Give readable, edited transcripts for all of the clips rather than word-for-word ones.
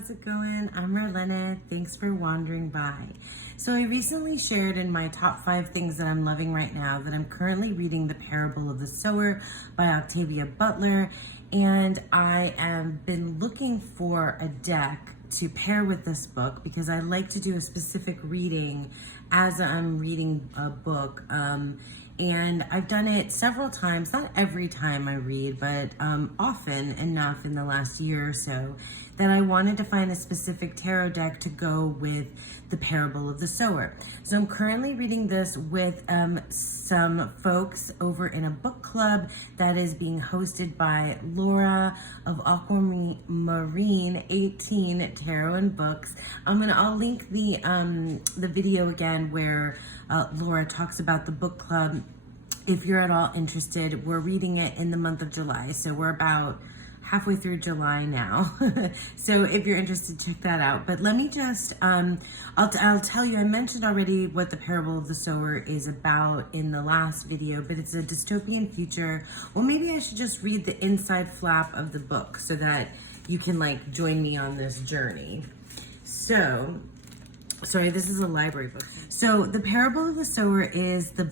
how's it going? I'm Marlena. Thanks for wandering by. So I recently shared in my top 5 things that I'm loving right now that I'm currently reading The Parable of the Sower by Octavia Butler, and I have been looking for a deck to pair with this book because I like to do a specific reading as I'm reading a book. And I've done it several times, not every time I read, but often enough in the last year or so that I wanted to find a specific tarot deck to go with The Parable of the Sower. So I'm currently reading this with some folks over in a book club that is being hosted by Laura of Aquamarine 18 Tarot and Books. I'll link the video again where Laura talks about the book club. If you're at all interested, we're reading it in the month of July, so we're about halfway through July now. So if you're interested, check that out. But let me just, I'll tell you, I mentioned already what The Parable of the Sower is about in the last video, but it's a dystopian future. Well, maybe I should just read the inside flap of the book so that you can like join me on this journey. So, sorry, this is a library book. So The Parable of the Sower is the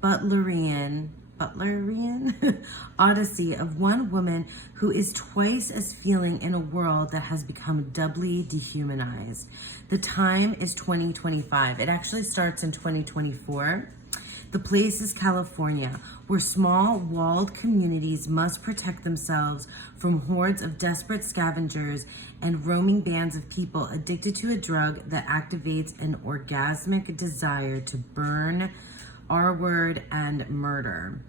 Butlerian odyssey of one woman who is twice as feeling in a world that has become doubly dehumanized. The time is 2025. It actually starts in 2024. The place is California, where small walled communities must protect themselves from hordes of desperate scavengers and roaming bands of people addicted to a drug that activates an orgasmic desire to burn, R-word, and murder.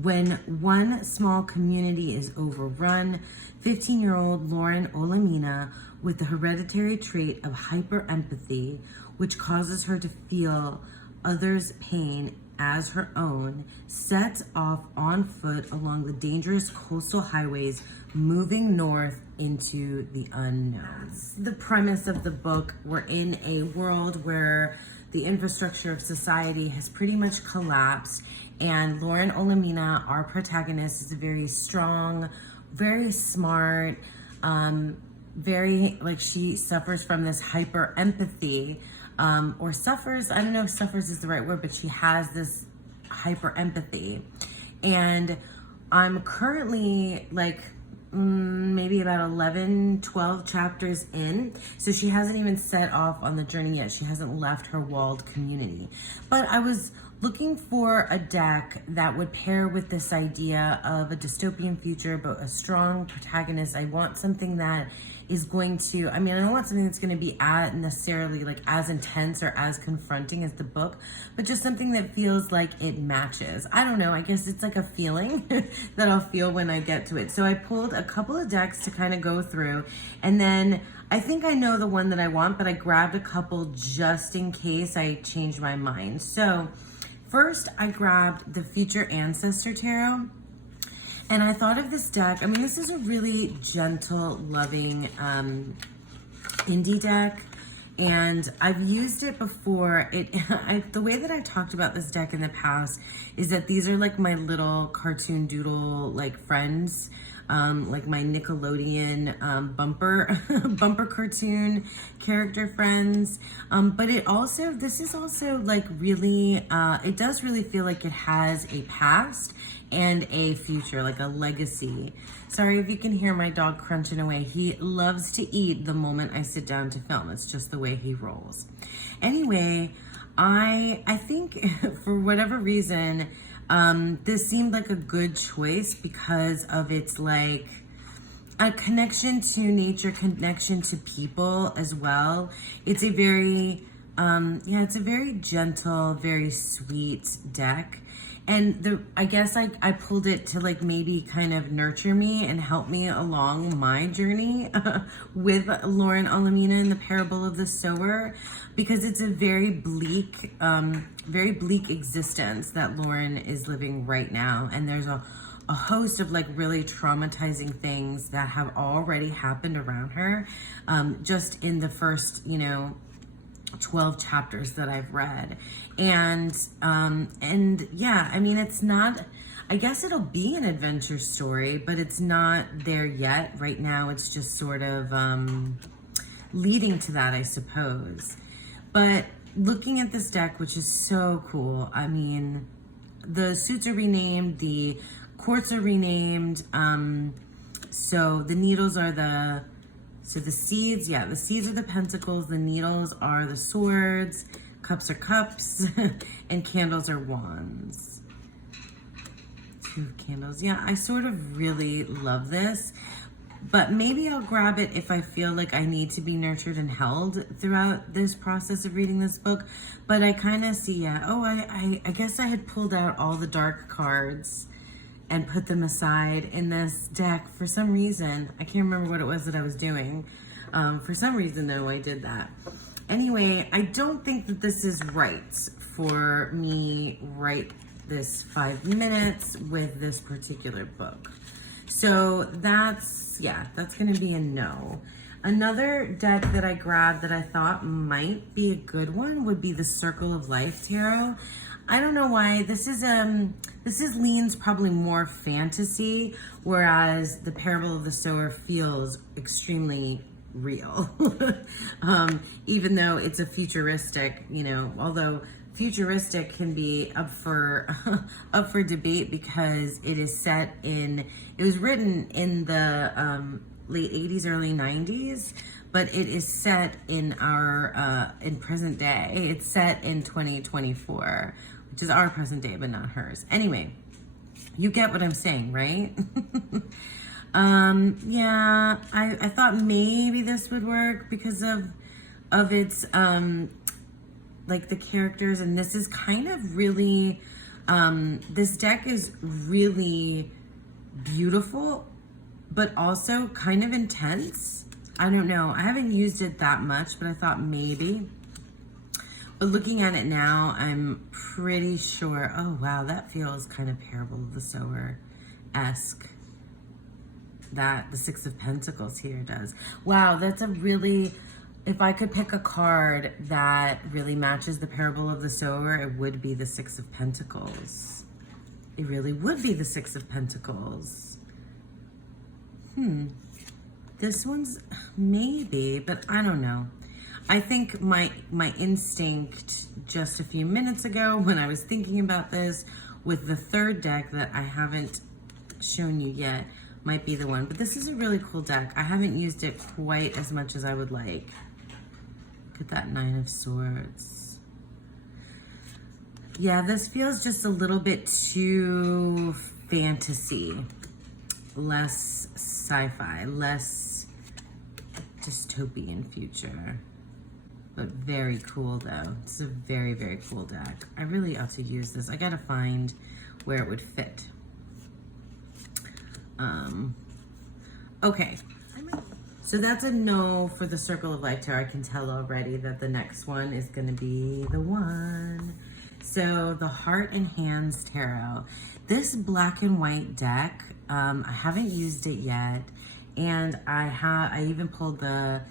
When one small community is overrun, 15-year-old Lauren Olamina, with the hereditary trait of hyper-empathy, which causes her to feel others' pain as her own, sets off on foot along the dangerous coastal highways, moving north into the unknown. The premise of the book, we're in a world where the infrastructure of society has pretty much collapsed, and Lauren Olamina, our protagonist, is a very strong, very smart, she suffers from this hyper empathy, or suffers, I don't know if suffers is the right word, but she has this hyper empathy. And I'm currently maybe about 11, 12 chapters in. So she hasn't even set off on the journey yet. She hasn't left her walled community. But I was looking for a deck that would pair with this idea of a dystopian future, but a strong protagonist. I want something that is going to, I don't want something that's going to be necessarily as intense or as confronting as the book, but just something that feels like it matches. I don't know, I guess it's like a feeling that I'll feel when I get to it. So I pulled a couple of decks to kind of go through, and then I think I know the one that I want, but I grabbed a couple just in case I change my mind. So first I grabbed the Future Ancestor Tarot. And I thought of this deck, this is a really gentle, loving indie deck, and I've used it before. The way that I talked about this deck in the past is that these are like my little cartoon doodle friends, like my Nickelodeon bumper cartoon character friends. But this is also really, it does really feel like it has a past and a future, like a legacy. Sorry if you can hear my dog crunching away. He loves to eat the moment I sit down to film. It's just the way he rolls. Anyway, I think for whatever reason, this seemed like a good choice because of its a connection to nature, connection to people as well. It's a very, it's a very gentle, very sweet deck. And I guess I pulled it to maybe kind of nurture me and help me along my journey with Lauren Olamina in The Parable of the Sower, because it's a very bleak existence that Lauren is living right now. And there's a host of really traumatizing things that have already happened around her, just in the first, 12 chapters that I've read. And yeah, it's not, I guess it'll be an adventure story, but it's not there yet. Right now, it's just sort of leading to that, I suppose. But looking at this deck, which is so cool, I mean, the suits are renamed, the quartz are renamed, so the needles are the seeds, yeah, the seeds are the pentacles, the needles are the swords, cups are cups, and candles are wands. 2 candles. Yeah, I sort of really love this, but maybe I'll grab it if I feel like I need to be nurtured and held throughout this process of reading this book. But I kind of see, yeah, oh, I guess I had pulled out all the dark cards and put them aside in this deck for some reason. I can't remember what it was that I was doing. For some reason, though, I did that. Anyway, I don't think that this is right for me right this 5 minutes with this particular book. So that's going to be a no. Another deck that I grabbed that I thought might be a good one would be the Circle of Life Tarot. I don't know why. This leans probably more fantasy, whereas the Parable of the Sower feels extremely real. Even though it's a futuristic, although futuristic can be up for debate because it was written in the late 80s, early 90s, but it is set in our in present day. It's set in 2024, which is our present day, but not hers. Anyway, you get what I'm saying, right? Yeah, I thought maybe this would work because of its like the characters, and this is kind of really this deck is really beautiful, but also kind of intense. I don't know. I haven't used it that much, but I thought maybe. But looking at it now, I'm pretty sure, oh wow, that feels kind of Parable of the Sower-esque. That the Six of Pentacles here does. Wow, that's a really, if I could pick a card that really matches the Parable of the Sower, it would be the Six of Pentacles. It really would be the Six of Pentacles. This one's maybe, but I don't know. I think my instinct just a few minutes ago when I was thinking about this with the third deck that I haven't shown you yet might be the one. But this is a really cool deck. I haven't used it quite as much as I would like. Look at that Nine of Swords. Yeah, this feels just a little bit too fantasy. Less sci-fi, less dystopian future. But very cool though. It's a very, very cool deck. I really ought to use this. I gotta find where it would fit. Okay. So that's a no for the Circle of Life Tarot. I can tell already that the next one is gonna be the one. So the Heart and Hands Tarot. This black and white deck, I haven't used it yet. And I even pulled the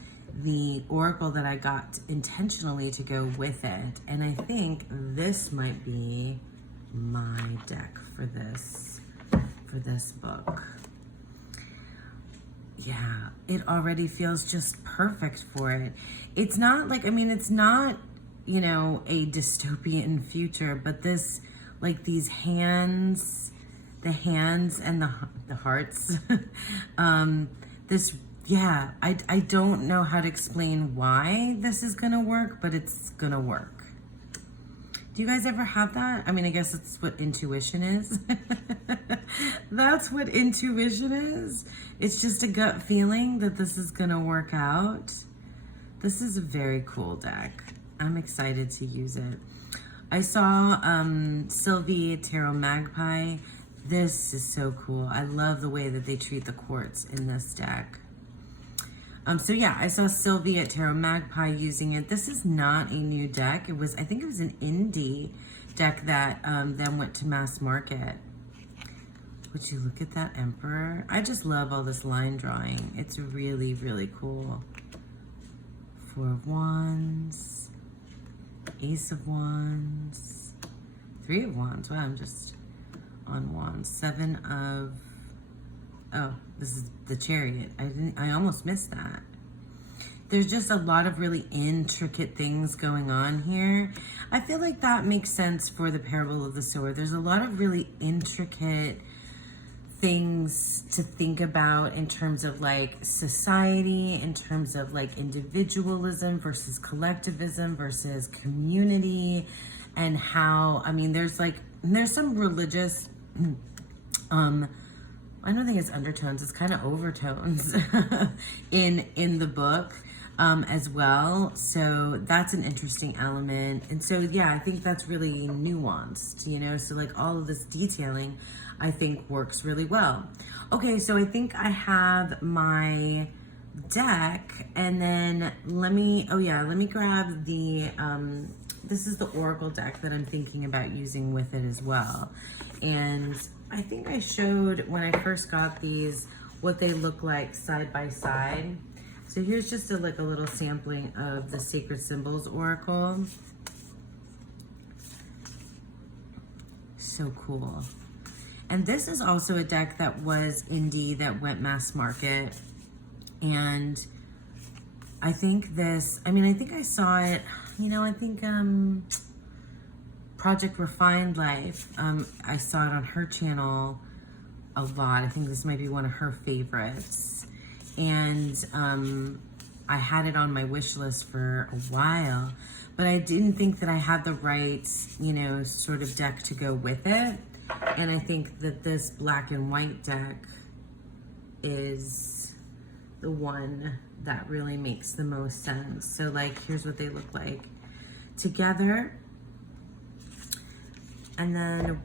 oracle that I got intentionally to go with it. And I think this might be my deck for this book. Yeah, it already feels just perfect for it. It's not like, it's not, a dystopian future, but this, like these hands, the hands and the hearts, yeah, I don't know how to explain why this is gonna work, but it's gonna work. Do you guys ever have that? I guess it's what intuition is. That's what intuition is. It's just a gut feeling that this is gonna work out. This is a very cool deck. I'm excited to use it. I saw Sylvie Tarot Magpie. This is so cool. I love the way that they treat the quartz in this deck. So yeah, I saw Sylvie at Tarot Magpie using it. This is not a new deck. I think it was an indie deck that then went to mass market. Would you look at that Emperor? I just love all this line drawing. It's really, really cool. Four of Wands, Ace of Wands, Three of Wands. Wow, I'm just on Wands? Oh, this is the Chariot. I almost missed that. There's just a lot of really intricate things going on here. I feel like that makes sense for the parable of the sower. There's a lot of really intricate things to think about in terms of like society, in terms of like individualism versus collectivism versus community, and how, I mean, there's some religious, I don't think it's undertones, it's kind of overtones in the book as well. So that's an interesting element. And so, yeah, I think that's really nuanced, you know? So like all of this detailing, I think works really well. Okay, so I think I have my deck, and then let me grab the, this is the Oracle deck that I'm thinking about using with it as well. And I think I showed when I first got these what they look like side by side. So here's just a little sampling of the Sacred Symbols Oracle. So cool. And this is also a deck that was indie, that went mass market. And I think this, I think I saw it, you know, I think Project Refined Life, I saw it on her channel a lot. I think this might be one of her favorites. And I had it on my wish list for a while, but I didn't think that I had the right, you know, sort of deck to go with it. And I think that this black and white deck is the one that really makes the most sense. So like, here's what they look like together. And then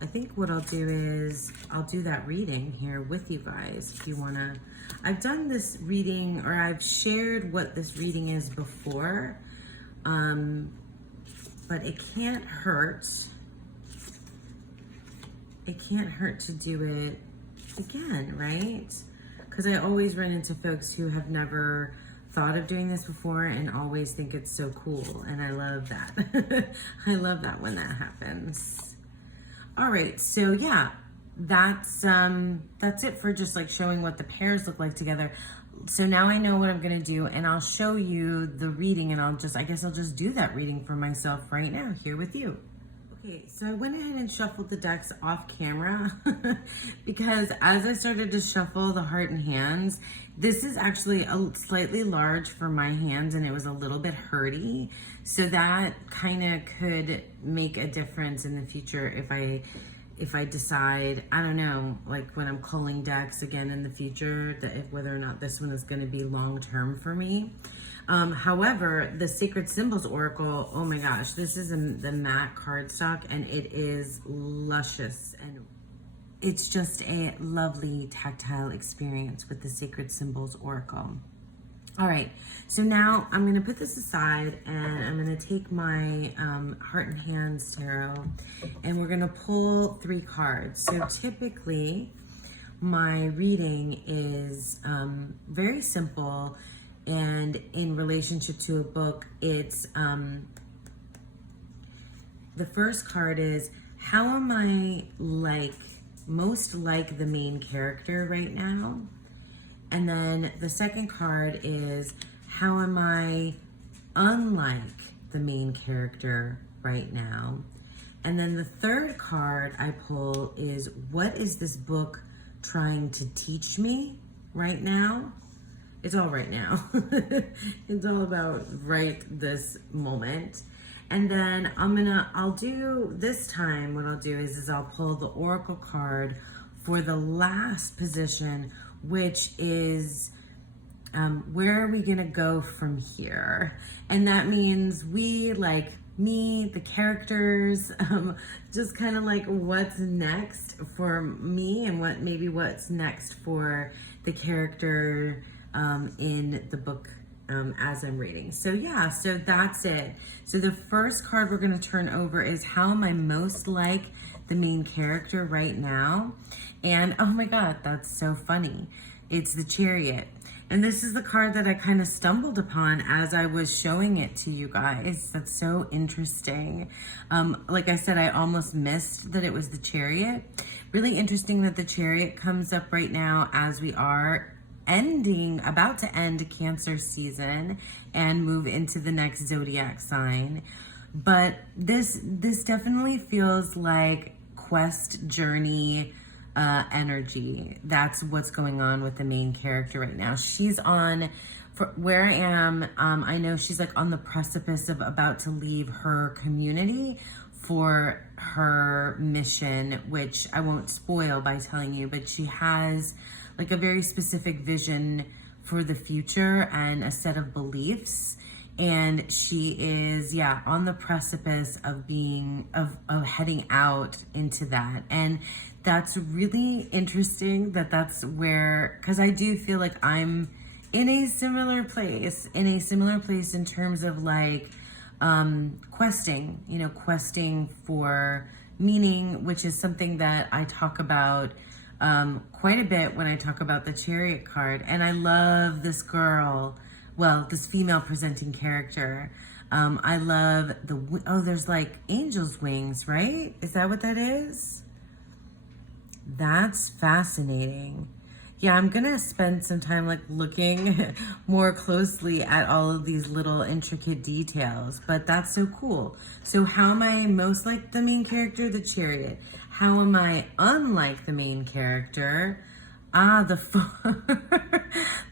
I think what I'll do is I'll do that reading here with you guys if you wanna. I've done this reading, or I've shared what this reading is before, but it can't hurt. It can't hurt to do it again, right? Because I always run into folks who have never thought of doing this before and always think it's so cool, and I love that. I love that when that happens. All right, so yeah, that's it for just like showing what the pairs look like together. So now I know what I'm gonna do, and I'll show you the reading, and I guess I'll just do that reading for myself right now here with you. Okay, so I went ahead and shuffled the decks off camera because as I started to shuffle the heart and hands, this is actually slightly large for my hands, and it was a little bit hurty. So that kind of could make a difference in the future if I decide, I don't know, like when I'm culling decks again in the future, whether or not this one is going to be long-term for me. However, the Sacred Symbols Oracle, oh my gosh, this is the matte cardstock, and it is luscious, and it's just a lovely tactile experience with the Sacred Symbols Oracle. All right, so now I'm going to put this aside, and I'm going to take my Heart and Hands Tarot, and we're going to pull 3 cards. So typically, my reading is very simple, and in relationship to a book, it's the first card is, how am I most like the main character right now? And then the second card is, how am I unlike the main character right now? And then the third card I pull is, what is this book trying to teach me right now? It's all right now. It's all about right this moment. And then I'll do this time, what I'll do is I'll pull the Oracle card for the last position, which is where are we gonna go from here? And that means we, like me, the characters, just kind of like what's next for me, and what's next for the character in the book as I'm reading. So yeah, so that's it. So the first card we're going to turn over is, how am I most like the main character right now? And oh my God, that's so funny. It's the Chariot. And this is the card that I kind of stumbled upon as I was showing it to you guys. That's so interesting. Like I said, I almost missed that it was the Chariot. Really interesting that the Chariot comes up right now as we are about to end Cancer season and move into the next zodiac sign. But this definitely feels like quest journey energy. That's what's going on with the main character right now. She's on, for where I am, I know she's like on the precipice of about to leave her community for her mission, which I won't spoil by telling you, but she has like a very specific vision for the future and a set of beliefs. And she is, yeah, on the precipice of heading out into that. And that's really interesting that's where, because I do feel like I'm in a similar place in terms of like questing for meaning, which is something that I talk about quite a bit when I talk about the Chariot card. And I love this girl, well, this female presenting character. I love there's like angel's wings, right? Is that what that is? That's fascinating. Yeah, I'm gonna spend some time like looking more closely at all of these little intricate details, but that's so cool. So how am I most like the main character, the Chariot? How am I unlike the main character? The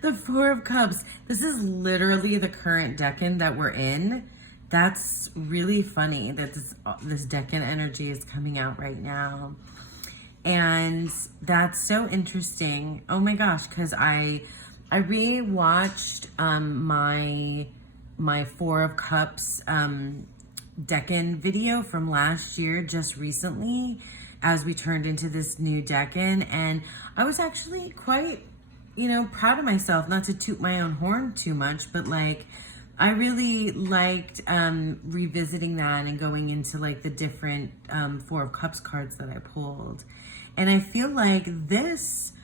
the Four of Cups. This is literally the current decan that we're in. That's really funny that this decan energy is coming out right now. And that's so interesting. Oh my gosh, because I rewatched my Four of Cups decan video from last year just recently as we turned into this new decan, and I was actually quite, proud of myself, not to toot my own horn too much, but like I really liked revisiting that and going into like the different Four of Cups cards that I pulled. And I feel like this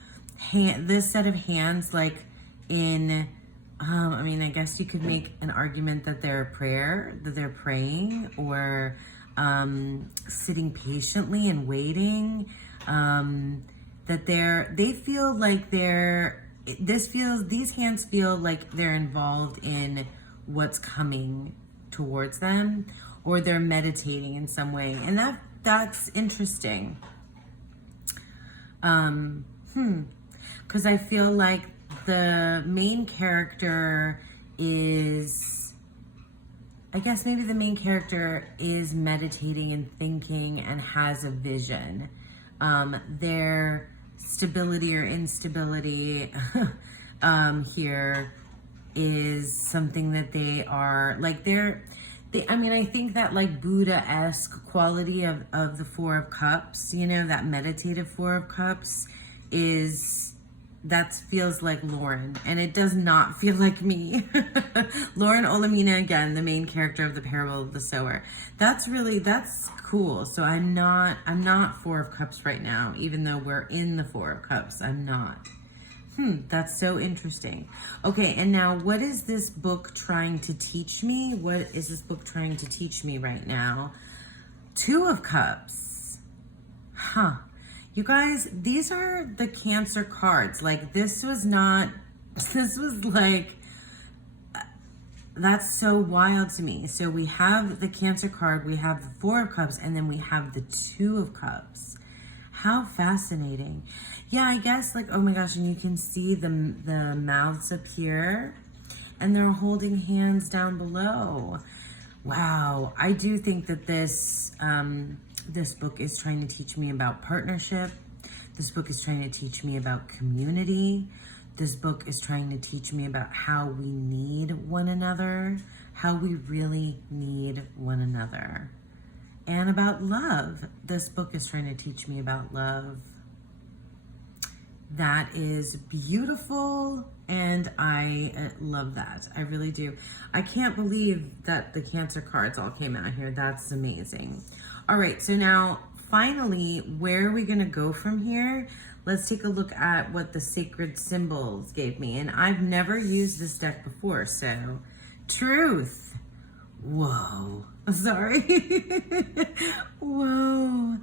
set of hands, like in, I guess you could make an argument that they're praying, or sitting patiently and waiting, that these hands feel like they're involved in what's coming towards them, or they're meditating in some way. And that's interesting. Because I feel like the main character is, I guess maybe the main character is meditating and thinking and has a vision. Their stability or instability here is something that they are, like I think that like Buddha-esque quality of the Four of Cups, that meditative Four of Cups that feels like Lauren, and it does not feel like me. Lauren Olamina, again, the main character of the Parable of the Sower. That's cool. So I'm not Four of Cups right now, even though we're in the Four of Cups. I'm not. That's so interesting. Okay, and now what is this book trying to teach me? What is this book trying to teach me right now? Two of Cups. You guys, these are the Cancer cards. Like, this was like, that's so wild to me. So we have the Cancer card, we have the Four of Cups, and then we have the Two of Cups. How fascinating. Yeah, I guess, like, oh my gosh, and you can see the mouths up here, and they're holding hands down below. Wow, I do think that this book is trying to teach me about partnership. This book is trying to teach me about community. This book is trying to teach me about how we need one another, how we really need one another. And about love. This book is trying to teach me about love. That is beautiful, and I love that. I really do. I can't believe that the Cancer cards all came out here. That's amazing. All right, so now finally, where are we going to go from here? Let's take a look at what the sacred symbols gave me. And I've never used this deck before, so truth. Whoa. Sorry. Whoa.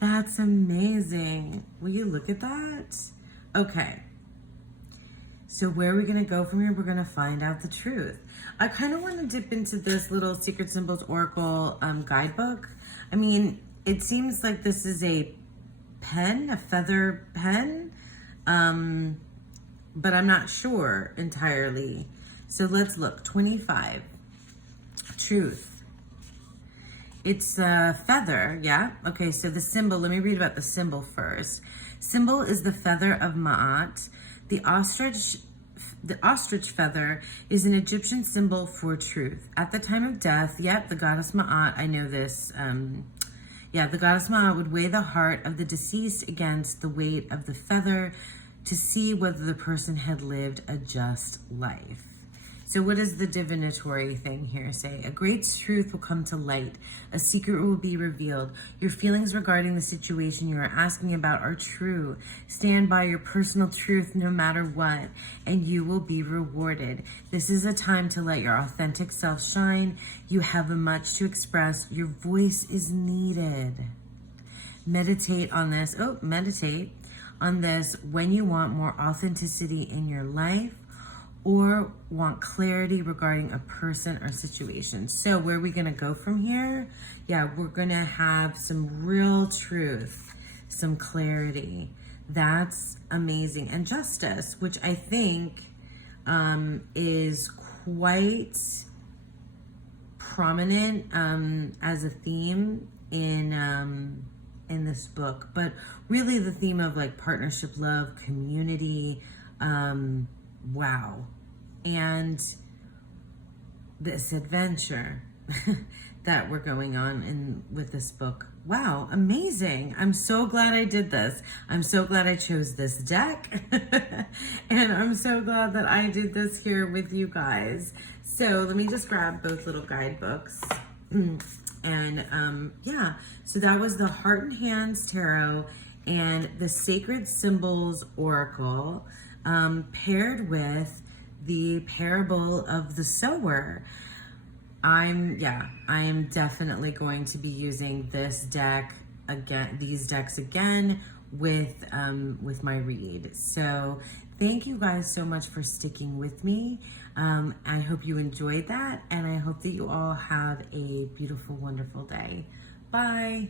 That's amazing. Will you look at that? Okay. So where are we going to go from here? We're going to find out the truth. I kind of want to dip into this little Secret Symbols Oracle guidebook. I mean, it seems like this is a pen, a feather pen, but I'm not sure entirely. So let's look. 25. Truth. It's a feather, yeah? Okay, so the symbol, let me read about the symbol first. Symbol is the feather of Ma'at. The ostrich feather is an Egyptian symbol for truth. At the time of death, yep, the goddess Ma'at, I know this. The goddess Ma'at would weigh the heart of the deceased against the weight of the feather to see whether the person had lived a just life. So what does the divinatory thing here say? A great truth will come to light. A secret will be revealed. Your feelings regarding the situation you are asking about are true. Stand by your personal truth no matter what, and you will be rewarded. This is a time to let your authentic self shine. You have much to express. Your voice is needed. Meditate on this. Meditate on this when you want more authenticity in your life, or want clarity regarding a person or situation. So where are we gonna go from here? Yeah, we're gonna have some real truth, some clarity. That's amazing. And justice, which I think is quite prominent as a theme in this book. But really the theme of like partnership, love, community, wow. And this adventure that we're going on with this book. Wow, amazing. I'm so glad I did this. I'm so glad I chose this deck. And I'm so glad that I did this here with you guys. So let me just grab both little guidebooks. And so that was the Heart and Hands Tarot and the Sacred Symbols Oracle, paired with the Parable of the Sower. I am definitely going to be using this deck again, these decks again with my read. So thank you guys so much for sticking with me. I hope you enjoyed that, and I hope that you all have a beautiful, wonderful day. Bye.